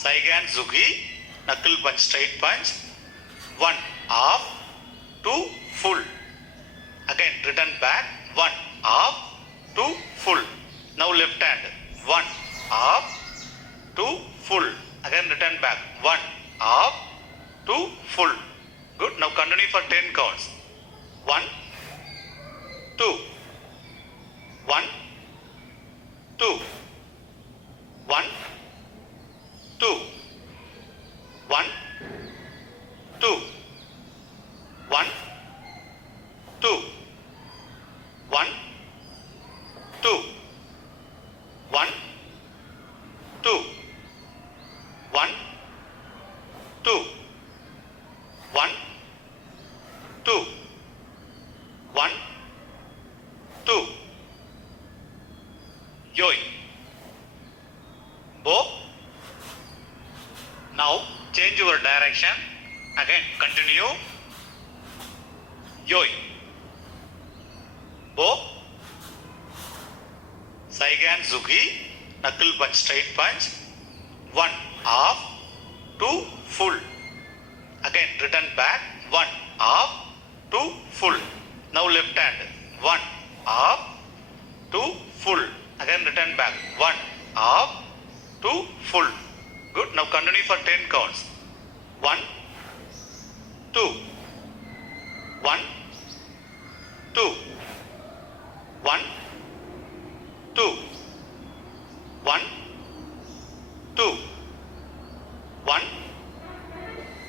Side hand Zugi, knuckle punch, straight punch. 1, half, 2, full. Again, return back. 1, half, 2, full. Now left hand. 1, half, 2, full. Again, return back. 1, half, 2, full. Good. Now continue for 10 counts. 1, 2, 1, 2, 1, 2, 1, 2, 1, 2, 1, 2, 1, 2, 1, 2, 1, 2, 1, 2. Yoi. Bow. Now change your direction. Again continue. Yoi. Bow. Saigan Zugi. Knuckle punch, straight punch. 1, half, 2, full. Again return back. 1, half, 2, full. Now left hand. 1, half, 2, full. Again return back. 1, half, 2, full. Good. Now continue for 10 counts. 1, 2, 1, 2, 1, 2, 1, 2, 1,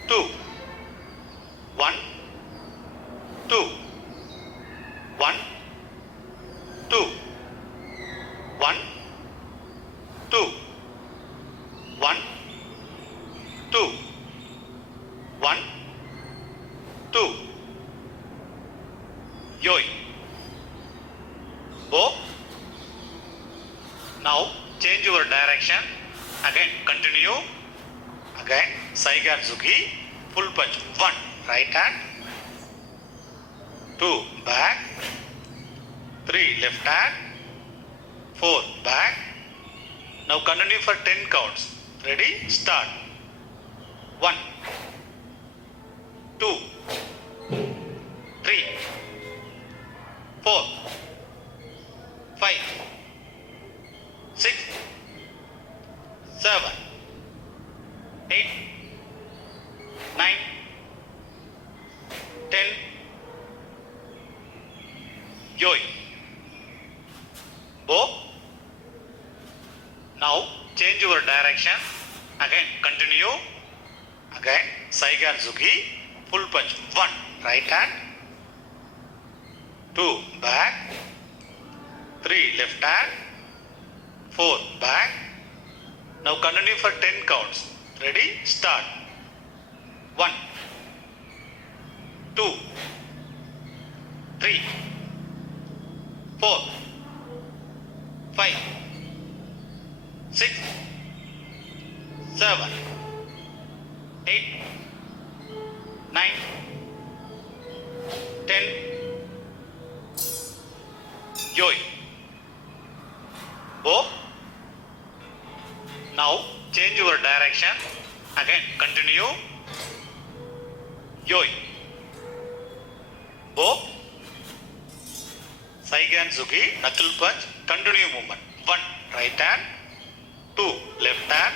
2, 1, 2, 1, 2, 1, 2, 1, 2, 1, 2. Yoi. Bow. Now change your direction. Again continue. Again Saigan Zugi. Full punch. 1, right hand. 2, back. 3, left hand. 4, back. Now continue for 10 counts. Ready? Start. 1, 2, 3, 4, 5, 6, 7, 8, 9, 10. Yoi. Bow. Now change your direction. Again continue. Again Saigan Zugi. Full punch. 1, right hand. 2, back. 3, left hand. 4, back. Now continue for 10 counts. Ready? Start. 1, 2, 3, 4, 5, 6, 7, 8, 9, 10. Yoi. Bow. Now change your direction. Again continue. Yoi. Bow. Saigan Zugi. Knuckle punch. Continue movement. 1, right hand. 2, left hand.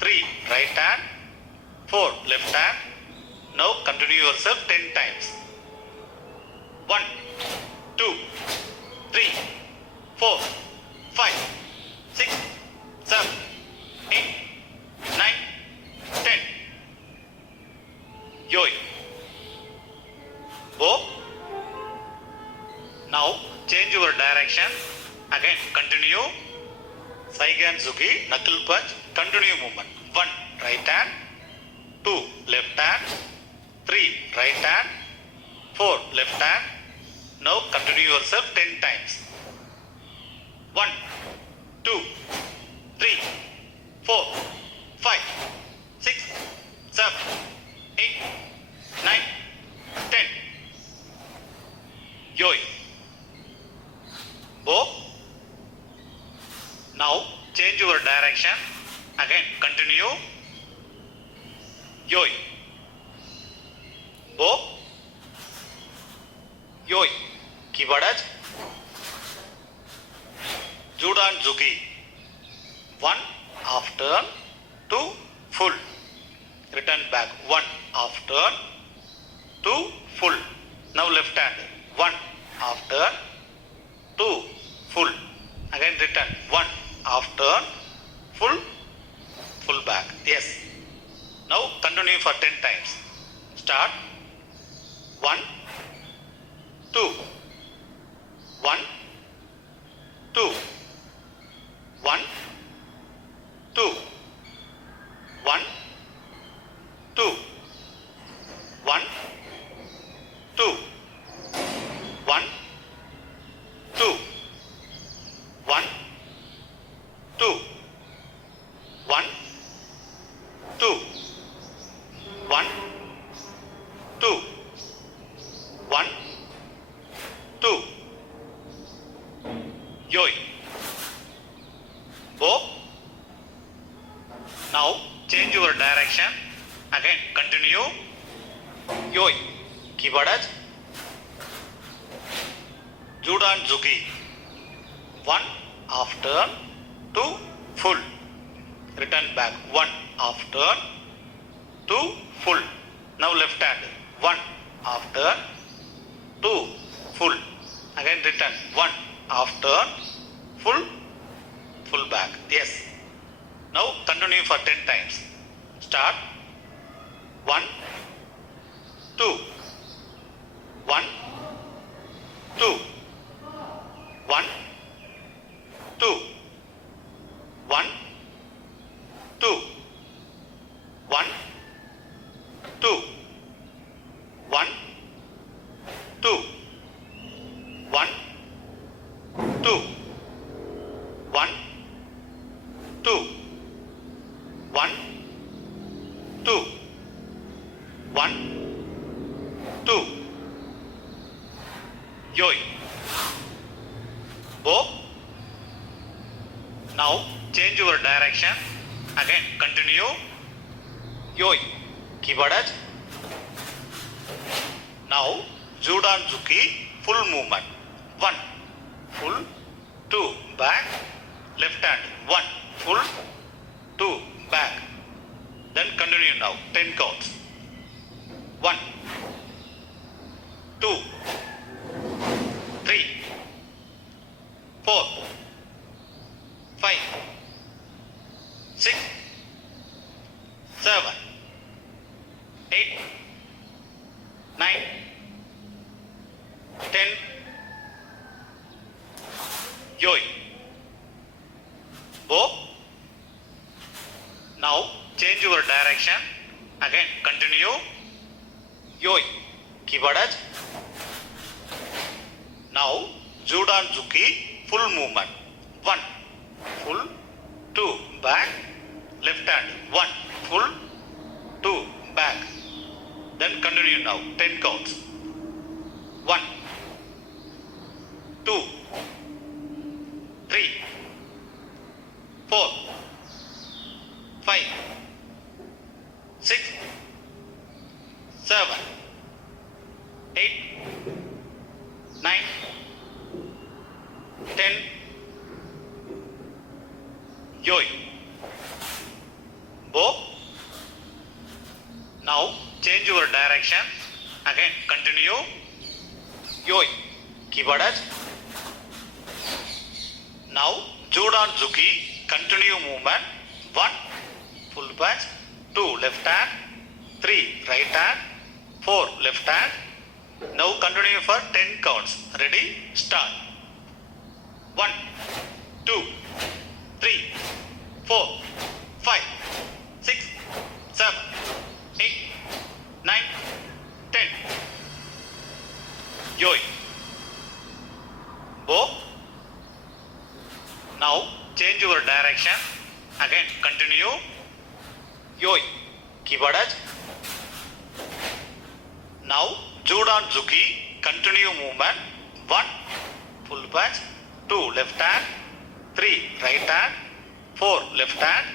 3, right hand. 4, left hand. Now continue yourself 10 times. 1, 2, 3, 4, 5, 6, 7, 8, 9, 10. Yoi. Bow. Now change your direction. Again continue. Saigan Zugi. Knuckle punch. Continue movement. 1, right hand. 2, left hand. 3, right hand. 4, left hand. Now continue yourself 10 times. 1, 2, 3, 4, 5, 6, 7, 8, 9, 10. Yoi. Bow. Now change your direction. Again continue. continue. Yoi. Bo. Yoi. Kibadaj. Judan Zuki. 1 half turn, 2 full. Return back 1 half turn, 2 full. Now left hand 1 half turn, 2 full. Again return 1 half turn, full, full back. Yes. Now continue for 10 times. Start. 1, 2, 1, 2, 1, 2, 1, 2, 1, 2, 1, 2, 1, 2, 1, 2, 1, 2, 1, 2. Yoi. Bo. Now change your direction. Again continue. Yoi. Kibadaj. Judan Zuki. 1 half turn, 2 full. Return back 1 half turn, 2 full. Now left hand 1 half turn, 2 full. Again return 1 half turn, full, full back. Yes. Now continue for 10 times. Start. 1, 2, 1, 2, 1, 2, 1, 2, 1, 2, 1, 2, 1, 2, 1, 2, 1, 2, 1, 2. Yoi. Bo. Now change your direction. Again continue. Yoi. Kibadaj. Now Judan Zuki full movement. 1 full, 2 back, left hand 1 full, 2 back. Then continue now 10 counts. 1, 2, 3, 4, 5, 6, 7, 8, 9, 10. Yoi. Bo. Now change your direction. Again continue. Yoi. Kibadaj. Now Judan Zuki full movement. 1 full, 2 back, left hand 1 full, 2 back. Then continue now 10 counts. 1, 2, 3, 4, 5, 6, 7, 8, 9, 10. Yoi. Bo. Now change your direction. Again continue. Yoi. Kibadaj. Now Judan Zuki continue movement. 1 full patch, 2 left hand, 3 right hand, 4 left hand. Now continue for 10 counts. Ready? Start. 1, 2, 3, 4, 5, 6, 7, 8, 9, 10. Yoi. Bo. Now change your direction. Again continue. Yoi. Kibadaj. Now Judan Zuki continue movement. 1 full patch, 2 left hand, 3 right hand, 4 left hand.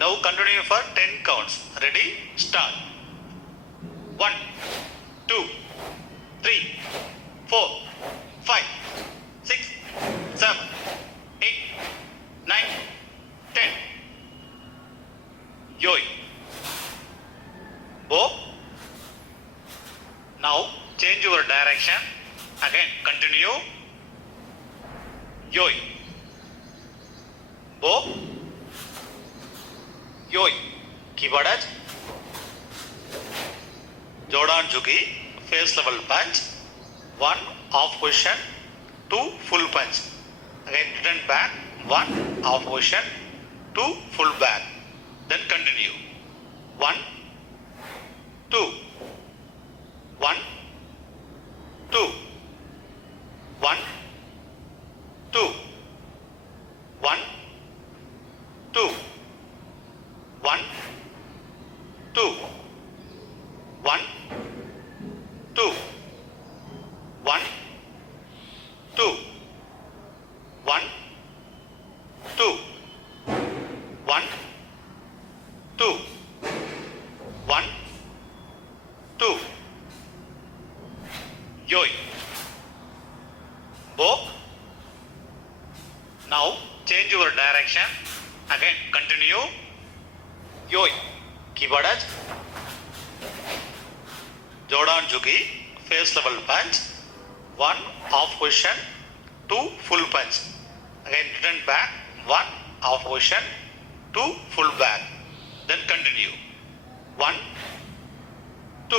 Now continue for 10 counts. Ready? Start. 1, 2, 3, 4, 5, 6, 7, 8, 9, 10. Yoi. Bow. Now change your direction. Again continue. Yoi. Bow. Yoi. Keyboard edge. Jordan Juki. Face level punch. 1 half position. 2 full punch. Again return back. 1 half position. 2 full back. Then continue. 1, 2. 1, 2. 1, 2. 1, 2. 1, 2. 1, 2. 1, 2. 1, 2. 1, 2. 1, 2. Yoi. Bow. Now change your direction. Again continue. Yoi. Keyboard edge. Jordan Juki. Face level punch. 1 half position. 2 full punch. Again return back. 1 half position. 2 full back. Then continue. 1, 2.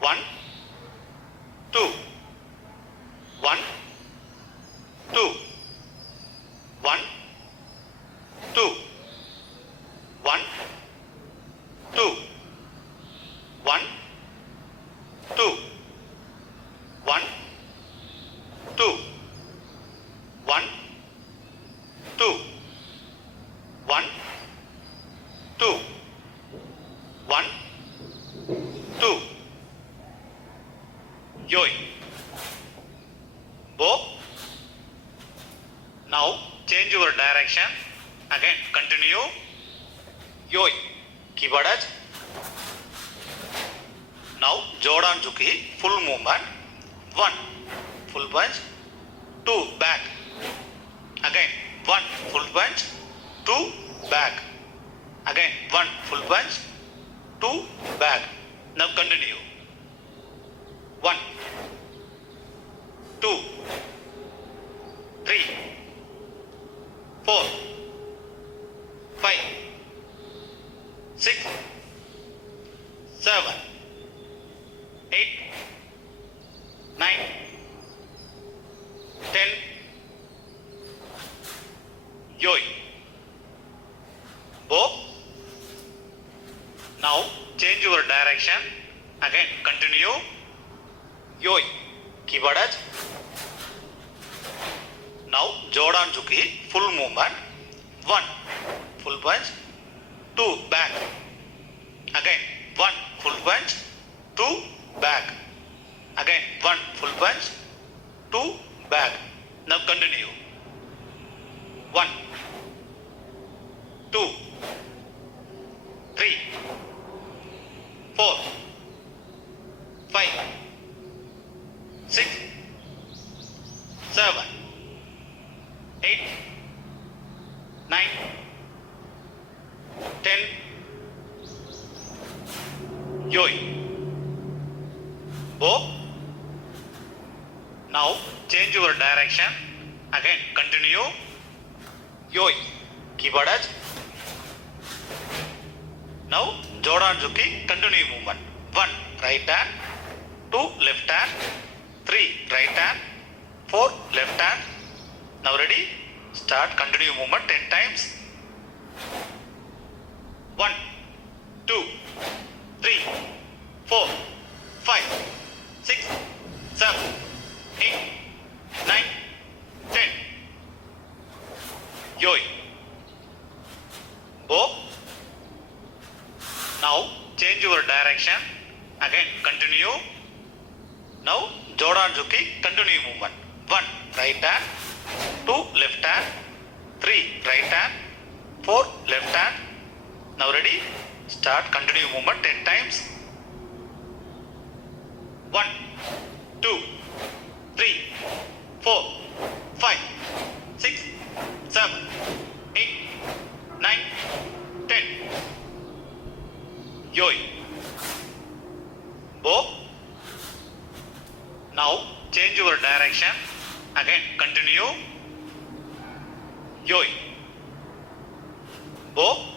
1, 2. 1, 2. 1, 2. 1, 2. 1, 2. 1, 2. 1, 2. 1, 2. 1, 2. Yoi. Bow. Now change your direction. Again continue. Yoi. Keyboard edge. Now Jordan Juki full movement. 1 full punch. 2 back. Again 1 full punch. 2 back. Again 1 full punch. 2 back. Now continue. 1, 2, 3, 4, 5, 6, 7, 8, 9, 10. Yoi. Bow. Now change your direction. Again continue. Yoi. Keyboard edge. Now Jordan Juki full movement. 1 full punch. 2 back. Again 1 full punch. 2 back. Again 1 full punch. 2 back. Now continue. 1, 2, 3, 4, 5, 6, 7, 8, 9, 10. Yoi. Bow. Now change your direction. Again continue. Yoi. Keyboard edge. Now Jordan Juki continue movement. 1 right hand. 2 left hand. 3 right hand. 4 left hand. Now ready? Start continue movement 10 times. 1, 2, 3, 4, 5, 6, 7, 8, 9, 10. Yoi. Bow. Now change your direction. Again continue. Now Jordan Juki continue movement. 1 right hand. 2 left hand. 3 right hand. 4 left hand. Now ready? Start, continue movement 10 times. 1, 2, 3, 4, 5, 6, 7, 8, 9, 10. Yoi. Bow. Now change your direction. Again continue. Yoi. Bow.